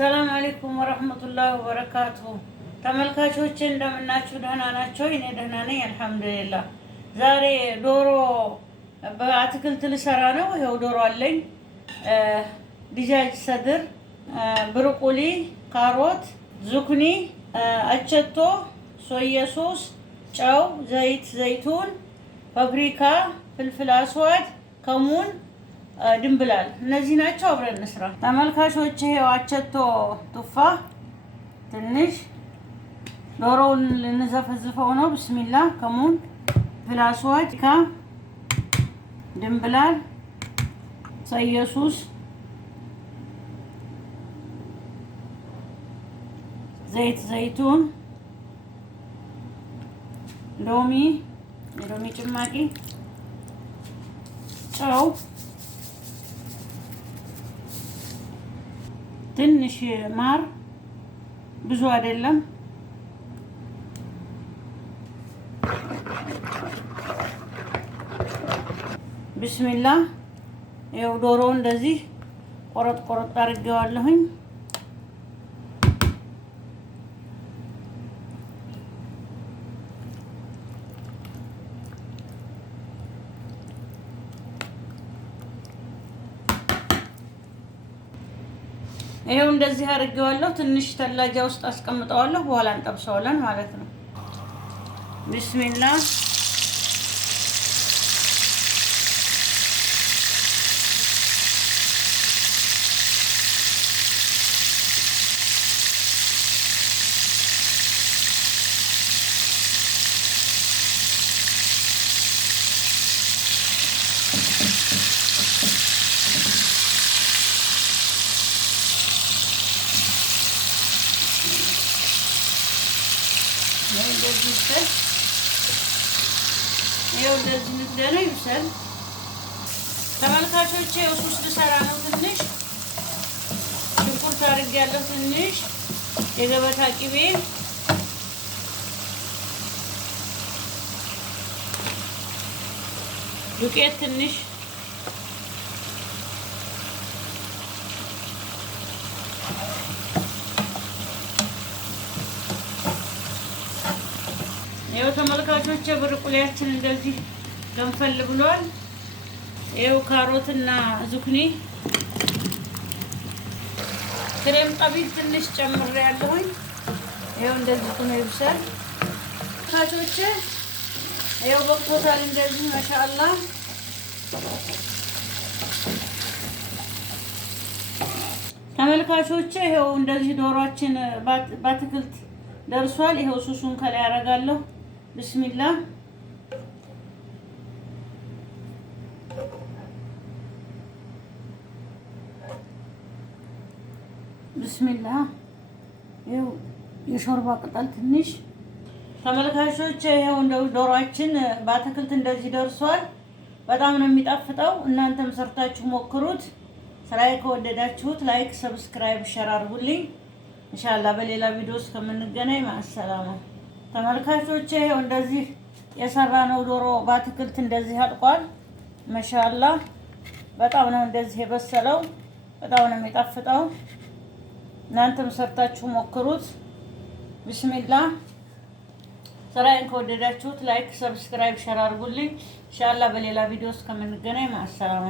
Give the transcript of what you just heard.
ሰላም አለይኩም ወራህመቱላሂ ወበረካቱሁ። ተመልካቾቼ እንደምናችሁ ደህና ናቸው? እኔ ደህና ነኝ አልሐምዱሊላህ። ዛሬ ዶሮ በአትክልት ልሰራ ነው። ይኸው ዶሮ አለኝ። ዲጃጅ ሰድር፣ ብርቁሊ፣ ካሮት፣ ዙኩኒ፣ አቸቶ፣ ሶየ ሶስ፣ ጨው፣ ዘይት፣ ዘይቱን፣ ፓፕሪካ፣ ፍልፍል አስዋድ፣ ከሙን፣ ድንብላል እነዚህ ናቸው። አብረን እንስራ ተመልካቾች። ይሄው አቸቶ ቱፋ ትንሽ ዶሮውን ልንዘፈዝፈው ነው። ብስሚላ፣ ከሙን፣ ፍልፍል አስዋድ፣ ድንብላል፣ ሰየሱስ፣ ዘይት፣ ዘይቱን፣ ሎሚ፣ የሎሚ ጭማቂ፣ ጨው፣ ትንሽ ማር፣ ብዙ አይደለም። ቢስሚላ። ይኸው ዶሮ እንደዚህ ቆረጥ ቆረጥ አድርጌዋለሁኝ። ይሄው እንደዚህ አድርጌዋለሁ። ትንሽ ተላጃ ውስጥ አስቀምጠዋለሁ። በኋላ እንጠብሰዋለን ማለት ነው። ቢስሚላ። ይኸው እንደዚህ ልትደነ ይብሰል። ተመልካቾቼ ሱስ ልሰራ ነው። ትንሽ ሽንኩርት አድርጌያለሁ። ትንሽ የገበታ ቅቤ፣ ዱቄት ትንሽ፣ ይኸው ተመልካቾቼ ብርቁሊያችን እንደዚህ ገንፈል ብሏል። ይኸው ካሮትና ዙኩኒ፣ ክሬም ጠቢብ ትንሽ ጨምሬያለሁኝ። ይኸው እንደዚህ ሆኖ ይብሳል። ተመልካቾቼ ይኸው በቅቶታል እንደዚህ ማሻአላህ። ተመልካቾቼ ይኸው እንደዚህ ዶሮአችን በአትክልት ደርሷል። ይኸው ሱሱን ከላይ አደርጋለሁ። ብስሚላ። ብስሚላ። ይኸው የሾርባ ቅጠል ትንሽ። ተመልካቾች ይኸው እንደው ዶሮአችን በአትክልት እንደዚህ ደርሷል። በጣም ነው የሚጣፍጠው። እናንተም ሰርታችሁ ሞክሩት። ስራዬ ከወደዳችሁት ላይክ፣ ሰብስክራይብ፣ ሸር አድርጉልኝ። ኢንሻአላህ በሌላ ቪዲዮ እስከምንገናኝ ማሰላማ። ተመልካቾቼ ይኸው እንደዚህ የሰራነው ዶሮ በአትክልት እንደዚህ አልቋል። ማሻአላህ በጣም ነው እንደዚህ የበሰለው። በጣም ነው የሚጣፍጠው። እናንተም ሰርታችሁ ሞክሩት። ቢስሚላህ። ስራዬን ከወደዳችሁት ላይክ፣ ሰብስክራይብ፣ ሸር አድርጉልኝ። ኢንሻአላህ በሌላ ቪዲዮ እስከምንገናኝ ማሰላማ።